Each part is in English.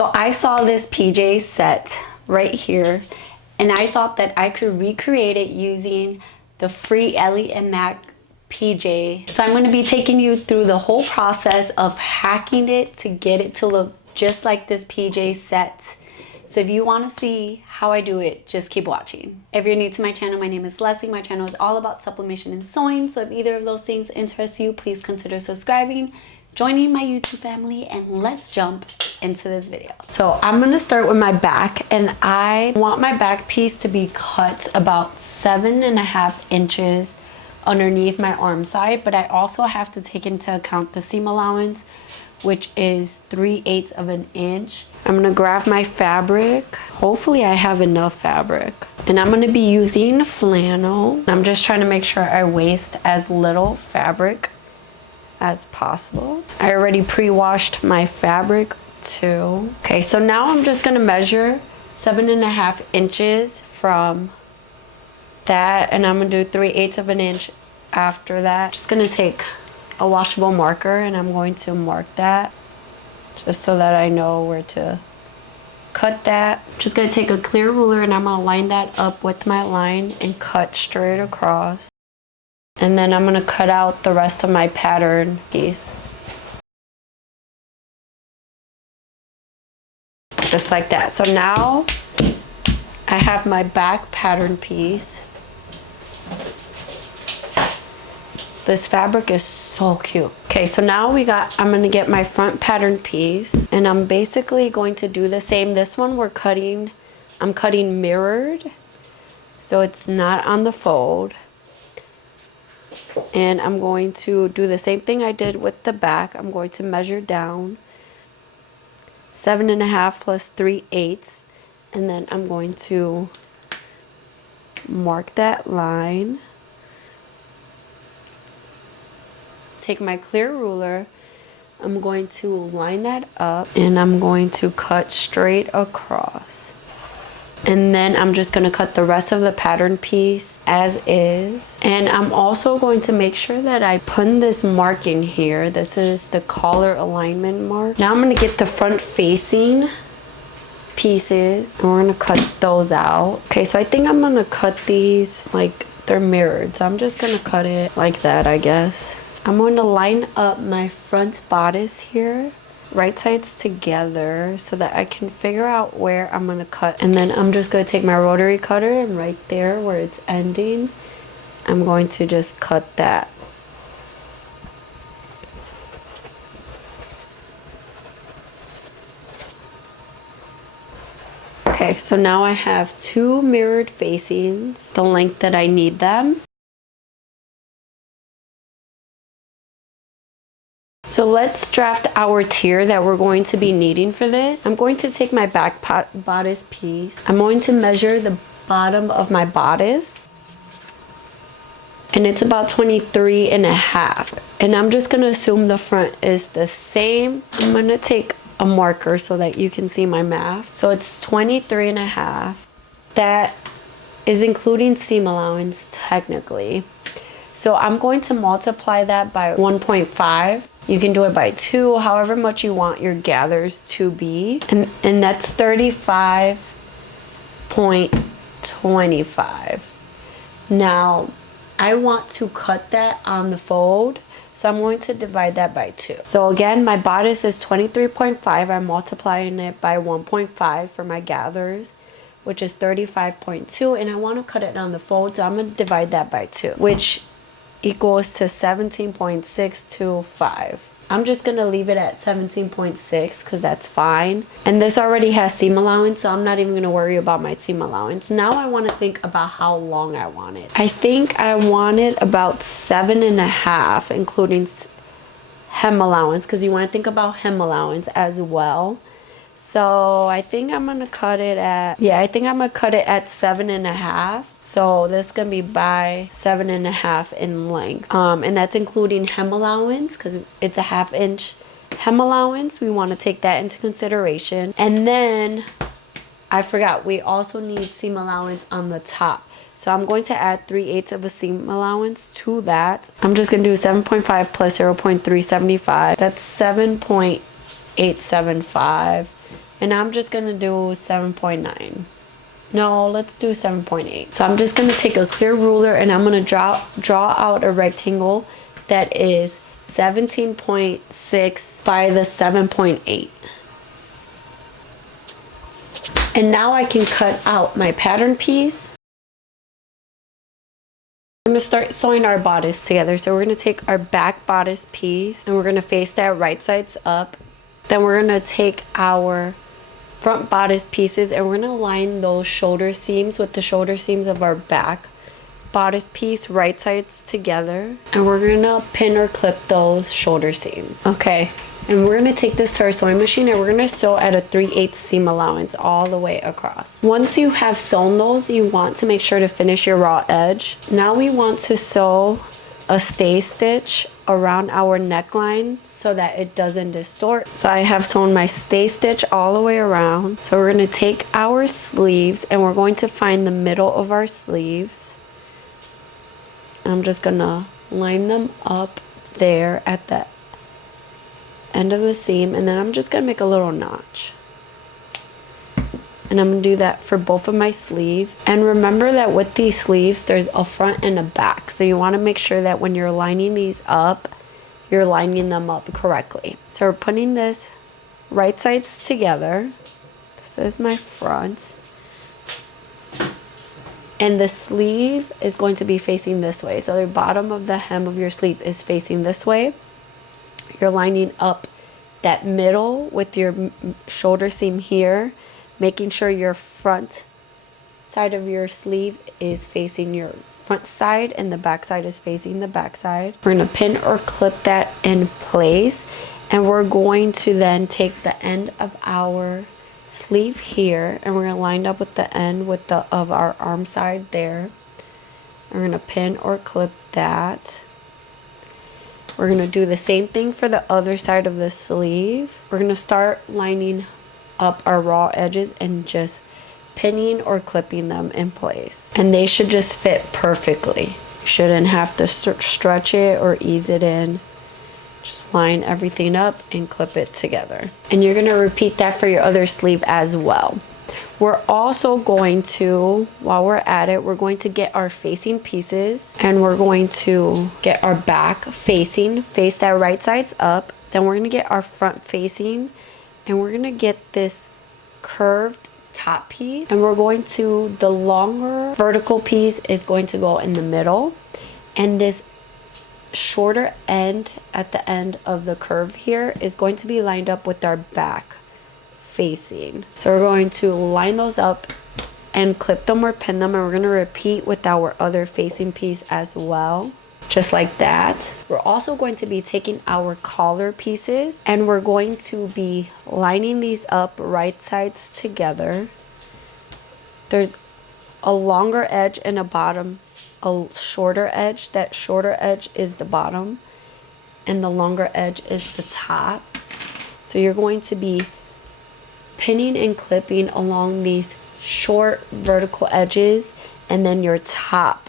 So I saw this PJ set right here, and I thought that I could recreate it using the free Ellie and Mac PJ. So I'm going to be taking you through the whole process of hacking it to get it to look just like this PJ set. So if you want to see how I do it, just keep watching. If you're new to my channel, my name is Leslie. My channel is all about sublimation and sewing. So if either of those things interest you, please consider subscribing, joining my YouTube family, and let's jump into this video. So I'm going to start with my back, and I want my back piece to be cut about 7.5 inches underneath my arm side, but I also have to take into account the seam allowance, which is 3/8 of an inch. I'm gonna grab my fabric. Hopefully I have enough fabric. And I'm gonna be using flannel. I'm just trying to make sure I waste as little fabric as possible. I already pre-washed my fabric too. Okay, so now I'm just gonna measure 7.5 inches from that, and I'm gonna do 3/8 of an inch after that. Just gonna take a washable marker, and I'm going to mark that just so that I know where to cut that. Just gonna take a clear ruler, and I'm gonna line that up with my line and cut straight across. And then I'm gonna cut out the rest of my pattern piece. Just like that. So now I have my back pattern piece. This fabric is so cute. Okay, so now I'm gonna get my front pattern piece, and I'm basically going to do the same. This one I'm cutting mirrored, so it's not on the fold. And I'm going to do the same thing I did with the back. I'm going to measure down 7.5 plus 3/8, and then I'm going to mark that line. Take my clear ruler, I'm going to line that up, and I'm going to cut straight across. And then I'm just going to cut the rest of the pattern piece as is. And I'm also going to make sure that I put this mark in here. This is the collar alignment mark. Now I'm going to get the front facing pieces, and we're going to cut those out. Okay, so I think I'm going to cut these like they're mirrored. So I'm just going to cut it like that, I guess. I'm going to line up my front bodice here, right sides together, so that I can figure out where I'm going to cut. And then I'm just going to take my rotary cutter, and right there where it's ending, I'm going to just cut that. Okay, so now I have 2 mirrored facings, the length that I need them. So let's draft our tier that we're going to be needing for this. I'm going to take my back bodice piece. I'm going to measure the bottom of my bodice, and it's about 23.5. And I'm just going to assume the front is the same. I'm going to take a marker so that you can see my math. So it's 23.5. That is including seam allowance technically. So I'm going to multiply that by 1.5. You can do it by 2, however much you want your gathers to be. And that's 35.25. Now, I want to cut that on the fold, so I'm going to divide that by 2. So again, my bodice is 23.5. I'm multiplying it by 1.5 for my gathers, which is 35.2. And I want to cut it on the fold, so I'm going to divide that by 2, which equals to 17.625. I'm just gonna leave it at 17.6 because that's fine. And this already has seam allowance, so I'm not even gonna worry about my seam allowance. Now I wanna think about how long I want it. I think I want it about 7.5, including hem allowance, because you wanna think about hem allowance as well. So I think I'm gonna cut it at, I think I'm gonna cut it at 7.5. So that's gonna be by 7.5 in length. And that's including hem allowance, because it's a 1/2 inch hem allowance. We want to take that into consideration. And then I forgot, we also need seam allowance on the top. So I'm going to add 3/8 of a seam allowance to that. I'm just gonna do 7.5 plus 0.375. That's 7.875. And I'm just gonna do 7.9. No, let's do 7.8. So I'm just gonna take a clear ruler and I'm gonna draw out a rectangle that is 17.6 by the 7.8. And now I can cut out my pattern piece. We're gonna start sewing our bodice together. So we're gonna take our back bodice piece and we're gonna face that right sides up. Then we're gonna take our front bodice pieces and we're gonna line those shoulder seams with the shoulder seams of our back bodice piece right sides together, and we're gonna pin or clip those shoulder seams. Okay, and we're gonna take this to our sewing machine and we're gonna sew at a 3/8 seam allowance all the way across. Once you have sewn those, you want to make sure to finish your raw edge. Now we want to sew a stay stitch around our neckline so that it doesn't distort. So I have sewn my stay stitch all the way around. So we're going to take our sleeves and we're going to find the middle of our sleeves. I'm just going to line them up there at the end of the seam, and then I'm just going to make a little notch. And I'm going to do that for both of my sleeves. And remember that with these sleeves, there's a front and a back. So you want to make sure that when you're lining these up, you're lining them up correctly. So we're putting this right sides together. This is my front. And the sleeve is going to be facing this way. So the bottom of the hem of your sleeve is facing this way. You're lining up that middle with your shoulder seam here, making sure your front side of your sleeve is facing your front side and the back side is facing the back side. We're going to pin or clip that in place, and we're going to then take the end of our sleeve here and we're going to line up with the end with the of our arm side there. We're going to pin or clip that. We're going to do the same thing for the other side of the sleeve. We're going to start lining up our raw edges and just pinning or clipping them in place. And they should just fit perfectly. You shouldn't have to stretch it or ease it in. Just line everything up and clip it together. And you're going to repeat that for your other sleeve as well. We're also going to, while we're at it, we're going to get our facing pieces and we're going to get our back facing, face that right sides up. Then we're going to get our front facing and we're going to get this curved top piece, and we're going to, the longer vertical piece is going to go in the middle, and this shorter end at the end of the curve here is going to be lined up with our back facing. So we're going to line those up and clip them or pin them, and we're going to repeat with our other facing piece as well, just like that. We're also going to be taking our collar pieces and we're going to be lining these up right sides together. There's a longer edge and a bottom, a shorter edge. That shorter edge is the bottom and the longer edge is the top. So you're going to be pinning and clipping along these short vertical edges and then your top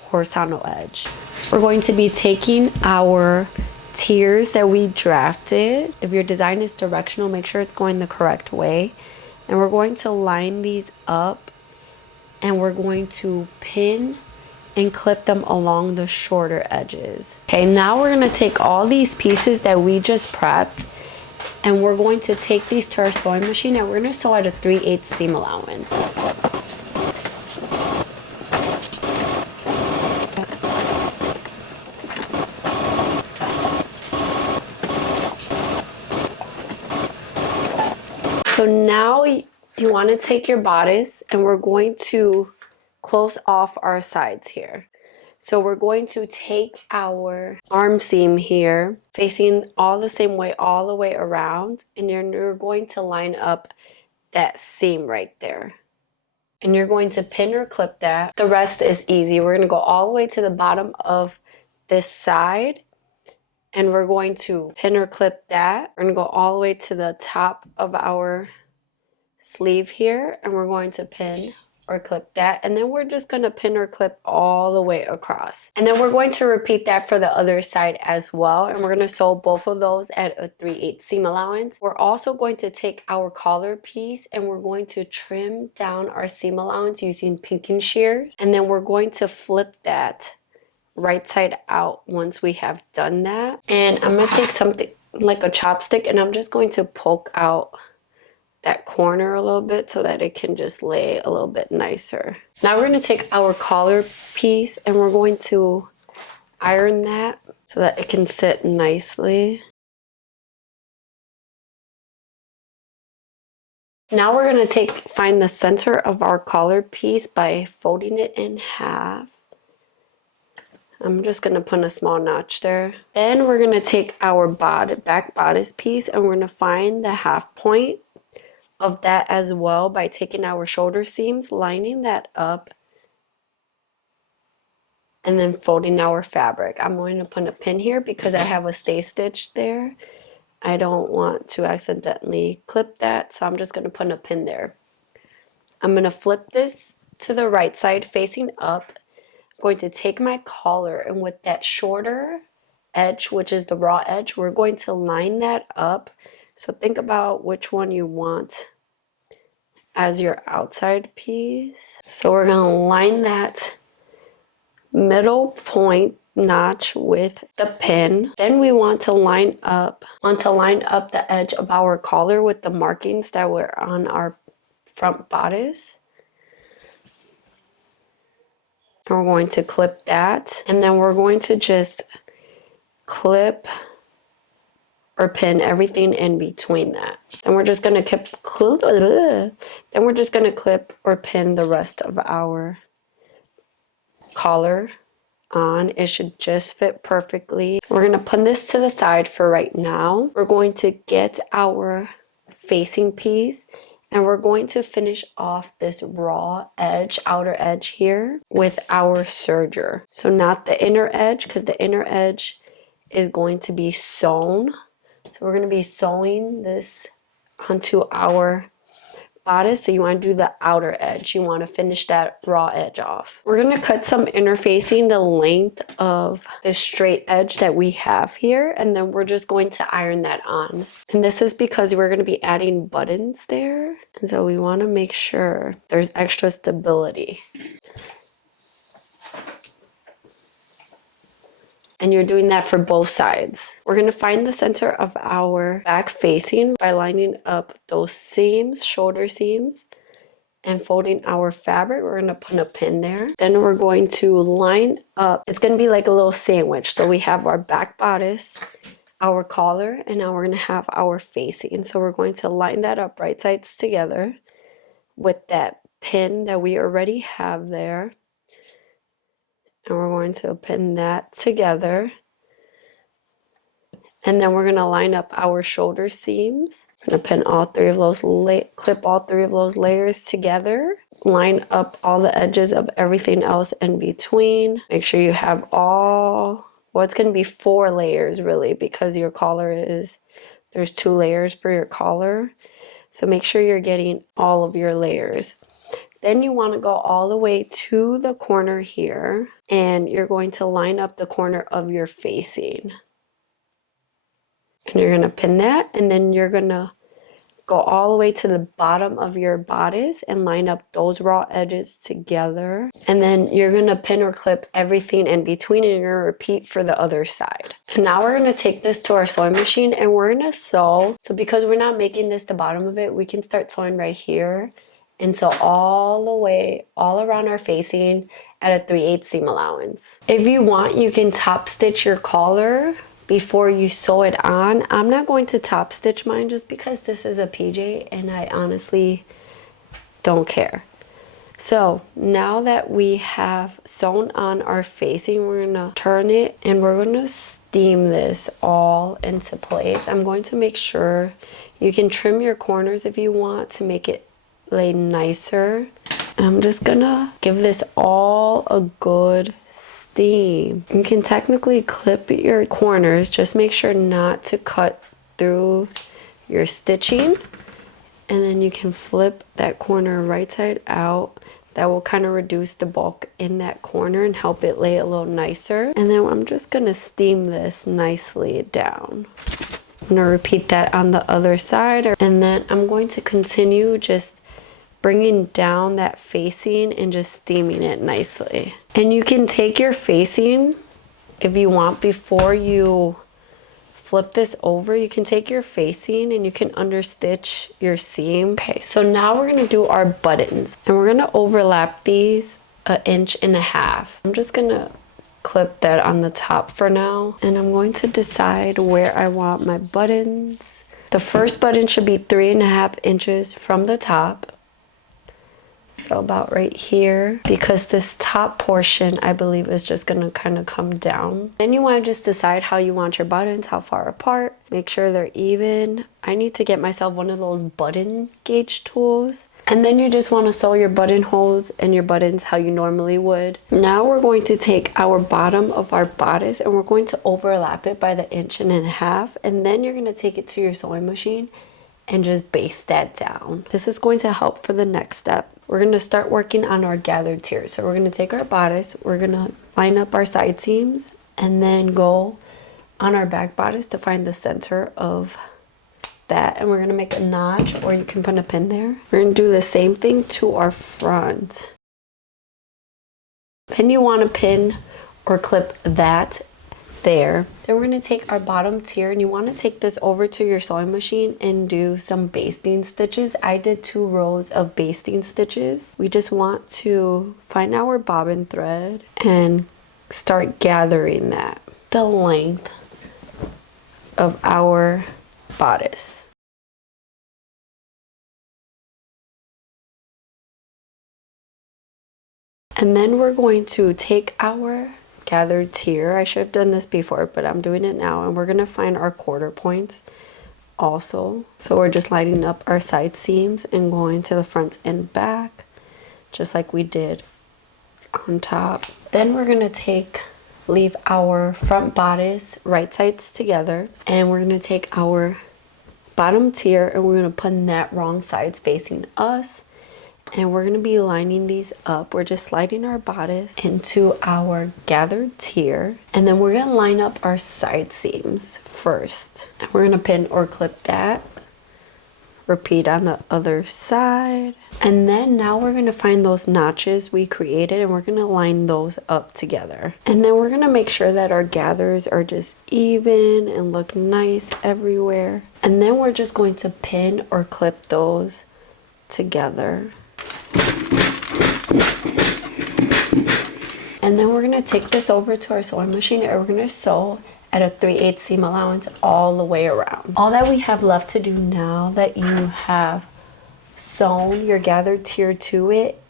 horizontal edge. We're going to be taking our tiers that we drafted. If your design is directional, make sure it's going the correct way. And we're going to line these up and we're going to pin and clip them along the shorter edges. Okay, now we're going to take all these pieces that we just prepped and we're going to take these to our sewing machine and we're going to sew at a 3/8 seam allowance. So now you want to take your bodice and we're going to close off our sides here. So we're going to take our arm seam here, facing all the same way, all the way around, and you're going to line up that seam right there. And you're going to pin or clip that. The rest is easy. We're going to go all the way to the bottom of this side and we're going to pin or clip that. We're going to go all the way to the top of our sleeve here and we're going to pin. or clip that, and then we're just going to pin or clip all the way across. And then we're going to repeat that for the other side as well, and we're going to sew both of those at a 3/8 seam allowance. We're also going to take our collar piece and we're going to trim down our seam allowance using pinking shears, and then we're going to flip that right side out once we have done that. And I'm going to take something like a chopstick and I'm just going to poke out that corner a little bit so that it can just lay a little bit nicer. Now we're going to take our collar piece and we're going to iron that so that it can sit nicely. Now we're going to find the center of our collar piece by folding it in half. I'm just going to put a small notch there. Then we're going to take our back bodice piece and we're going to find the half point of that as well by taking our shoulder seams, lining that up, and then folding our fabric. I'm going to put a pin here because I have a stay stitch there. I don't want to accidentally clip that, so I'm just going to put a pin there. I'm going to flip this to the right side facing up. I'm going to take my collar, and with that shorter edge, which is the raw edge, we're going to line that up. So think about which one you want as your outside piece. So we're going to line that middle point notch with the pin. Then we want to line up the edge of our collar with the markings that were on our front bodice. And we're going to clip that, and then we're going to just clip or pin everything in between that. Then we're just going to clip or pin the rest of our collar on. It should just fit perfectly. We're going to put this to the side for right now. We're going to get our facing piece and we're going to finish off this raw edge, outer edge here with our serger. So not the inner edge, because the inner edge is going to be sewn. So we're going to be sewing this onto our bodice. So you want to do the outer edge. You want to finish that raw edge off. We're going to cut some interfacing the length of the straight edge that we have here, and then we're just going to iron that on. And this is because we're going to be adding buttons there, and so we want to make sure there's extra stability. And you're doing that for both sides. We're going to find the center of our back facing by lining up those seams, shoulder seams, and folding our fabric. We're going to put a pin there. Then we're going to line up. It's going to be like a little sandwich. So we have our back bodice, our collar, and now we're going to have our facing. So we're going to line that up right sides together with that pin that we already have there. And we're going to pin that together. And then we're going to line up our shoulder seams. I'm going to pin all three of those, clip all three of those layers together. Line up all the edges of everything else in between. Make sure you have well, it's going to be 4 layers really, because your collar there's 2 layers for your collar. So make sure you're getting all of your layers. Then you want to go all the way to the corner here, and you're going to line up the corner of your facing. And you're going to pin that, and then you're going to go all the way to the bottom of your bodice and line up those raw edges together. And then you're going to pin or clip everything in between, and you're going to repeat for the other side. And now we're going to take this to our sewing machine and we're going to sew. So because we're not making this the bottom of it, we can start sewing right here. And sew all the way, all around our facing at a 3/8 seam allowance. If you want, you can top stitch your collar before you sew it on. I'm not going to top stitch mine just because this is a PJ and I honestly don't care. So now that we have sewn on our facing, we're gonna turn it and we're gonna steam this all into place. I'm going to make sure you can trim your corners if you want to make it lay nicer. I'm just gonna give this all a good steam. You can technically clip your corners, just make sure not to cut through your stitching, and then you can flip that corner right side out. That will kind of reduce the bulk in that corner and help it lay a little nicer. And then I'm just gonna steam this nicely down. I'm gonna repeat that on the other side, and then I'm going to continue just bringing down that facing and just steaming it nicely. And you can take your facing, if you want, before you flip this over, you can take your facing and you can understitch your seam. Okay, so now we're gonna do our buttons, and we're gonna overlap these 1.5 inches. I'm just gonna clip that on the top for now, and I'm going to decide where I want my buttons. The first button should be 3.5 inches from the top. So about right here, because this top portion, I believe, is just gonna kind of come down. Then you wanna just decide how you want your buttons, how far apart. Make sure they're even. I need to get myself one of those button gauge tools. And then you just wanna sew your buttonholes and your buttons how you normally would. Now we're going to take our bottom of our bodice and we're going to overlap it by the 1.5 inches. And then you're gonna take it to your sewing machine and just baste that down. This is going to help for the next step. We're gonna start working on our gathered tiers. So we're gonna take our bodice, we're gonna line up our side seams, and then go on our back bodice to find the center of that. And we're gonna make a notch, or you can put a pin there. We're gonna do the same thing to our front. Then you wanna pin or clip that there. Then we're going to take our bottom tier, and you want to take this over to your sewing machine and do some basting stitches. I did 2 rows of basting stitches. We just want to find our bobbin thread and start gathering that, the length of our bodice. And then we're going to take our gathered tier. I should have done this before, but I'm doing it now, and we're gonna find our quarter points also. So we're just lining up our side seams and going to the front and back, just like we did on top. Then we're gonna leave our front bodice right sides together, and we're gonna take our bottom tier and we're gonna put that wrong sides facing us. And we're going to be lining these up. We're just sliding our bodice into our gathered tier, and then we're going to line up our side seams first. And we're going to pin or clip that. Repeat on the other side. And then now we're going to find those notches we created, and we're going to line those up together. And then we're going to make sure that our gathers are just even and look nice everywhere. And then we're just going to pin or clip those together. And then we're going to take this over to our sewing machine, and we're going to sew at a 3/8 seam allowance all the way around. All that we have left to do now that you have sewn your gathered tier to it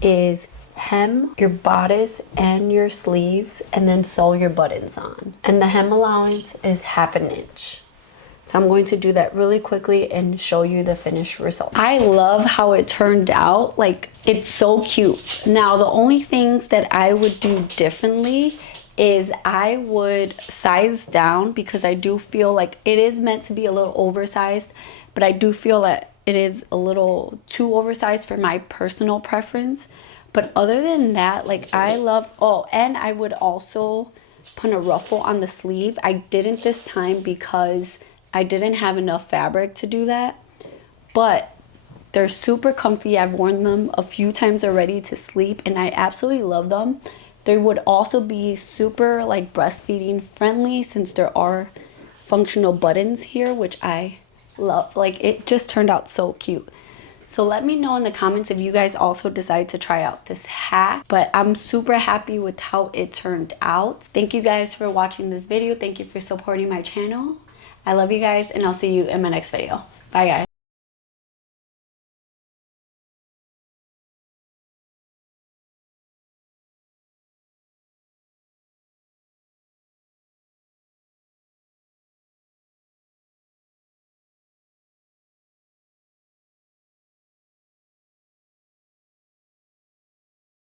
is hem your bodice and your sleeves, and then sew your buttons on. And the hem allowance is 1/2 inch. So I'm going to do that really quickly and show you the finished result. I love how it turned out. Like, it's so cute. Now, the only things that I would do differently is I would size down, because I do feel like it is meant to be a little oversized, but I do feel that it is a little too oversized for my personal preference. But other than that, like, I love, oh, and I would also put a ruffle on the sleeve. I didn't this time because I didn't have enough fabric to do that, but they're super comfy. I've worn them a few times already to sleep, and I absolutely love them. They would also be super like breastfeeding friendly, since there are functional buttons here, which I love. Like, it just turned out so cute. So let me know in the comments if you guys also decide to try out this hack. But I'm super happy with how it turned out. Thank you guys for watching this video. Thank you for supporting my channel. I love you guys, and I'll see you in my next video. Bye, guys.